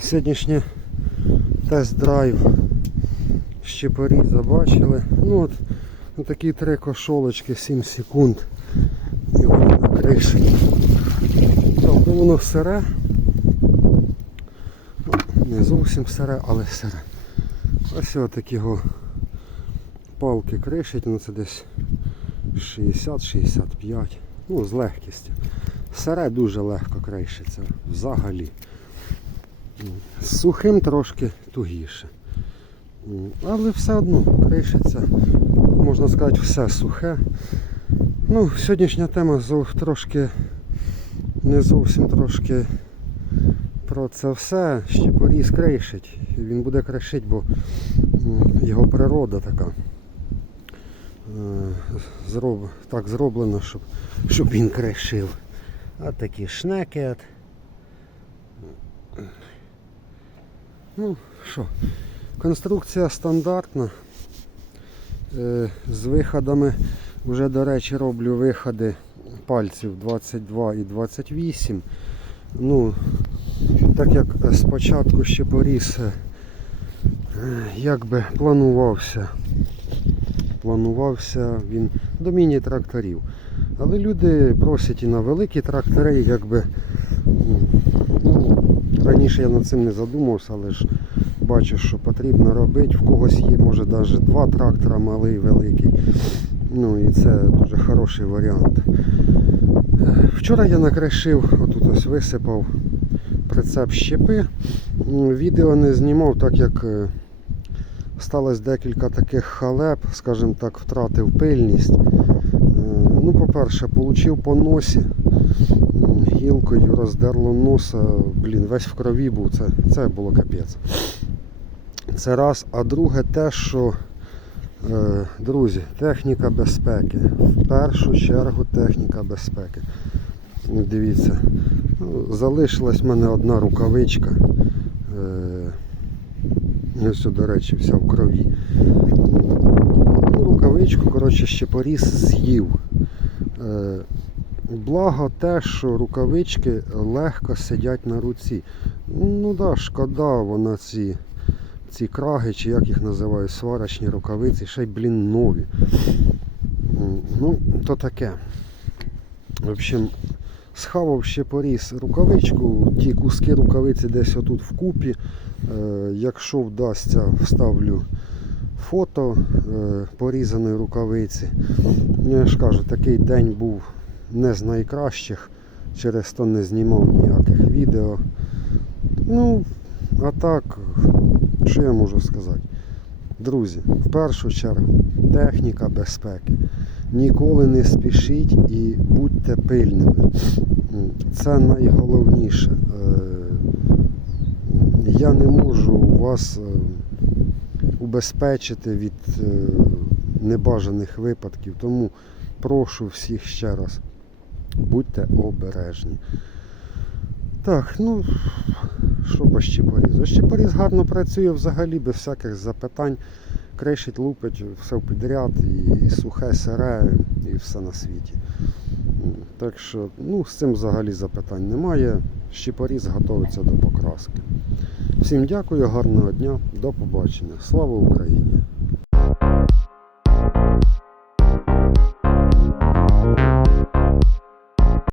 Сьогоднішній тест-драйв щепоріза бачили. Ну от, от такі три кошолочки 7 секунд. І воно на криші. Правда, воно сире. Ну, Не зовсім сире, але сире. Ось такі його палки кришить, ну це десь 60-65. Ну, з легкістю. Сире дуже легко кришиться взагалі. З сухим трошки тугіше. Але все одно кришиться, можна сказати, все сухе. Ну, сьогоднішня тема трошки не зовсім трошки про це все. Щепоріз кришить. Він буде кришить, бо його природа така. Е, так зроблено, щоб, щоб він кришив. А такі шнеки. от. Ну, що, конструкція стандартна. Е, З виходами, вже, до речі, роблю виходи пальців 22 і 28. Ну, так як спочатку ще поріс, е, якби планувався. Планувався він до міні-тракторів. Але люди просять і на великі трактори, якби ну, раніше я над цим не задумався, але ж бачу, що потрібно робити. В когось є, може, навіть два трактора, малий, великий. Ну і це дуже хороший варіант. Вчора я накришив, отут ось висипав прицеп щепи. Відео не знімав, так як е, сталося декілька таких халеп, скажімо так, втратив пильність. Ну, по-перше, отримав по носі. Гілкою роздерло носа, блін, весь в крові був, це, це було капець. Це раз. А друге те, що, е, друзі, техніка безпеки. В першу чергу техніка безпеки. Ну, Дивіться, ну, залишилась в мене одна рукавичка. Е, ось, до речі, вся в крові. Ну, рукавичку, коротше, ще поріз з'їв. Благо те, що рукавички легко сидять на руці. Ну да, шкода, вона ці, ці краги, чи як їх називають, сварочні рукавиці, ще й, блін, нові. Ну, то таке. В общем, схавав ще поріз рукавичку, ті куски рукавиці десь отут вкупі. Е, якщо вдасться, вставлю фото е, порізаної рукавиці. Ну, Я ж кажу, такий день був не з найкращих, через то не знімав ніяких відео. Ну, а так, що я можу сказати? Друзі, в першу чергу техніка безпеки. Ніколи не спішіть і будьте пильними. Це найголовніше. Е, Я не можу вас е, убезпечити від е, небажаних випадків, тому прошу всіх ще раз, будьте обережні. Так, ну що по щепорізу? Щепоріз гарно працює взагалі без всяких запитань. Кришить, лупить, все підряд, і, і сухе, сире, і все на світі. Так що, ну, з цим взагалі запитань немає. Щепоріз готується до покраски. Всім дякую, гарного дня, до побачення. Слава Україні!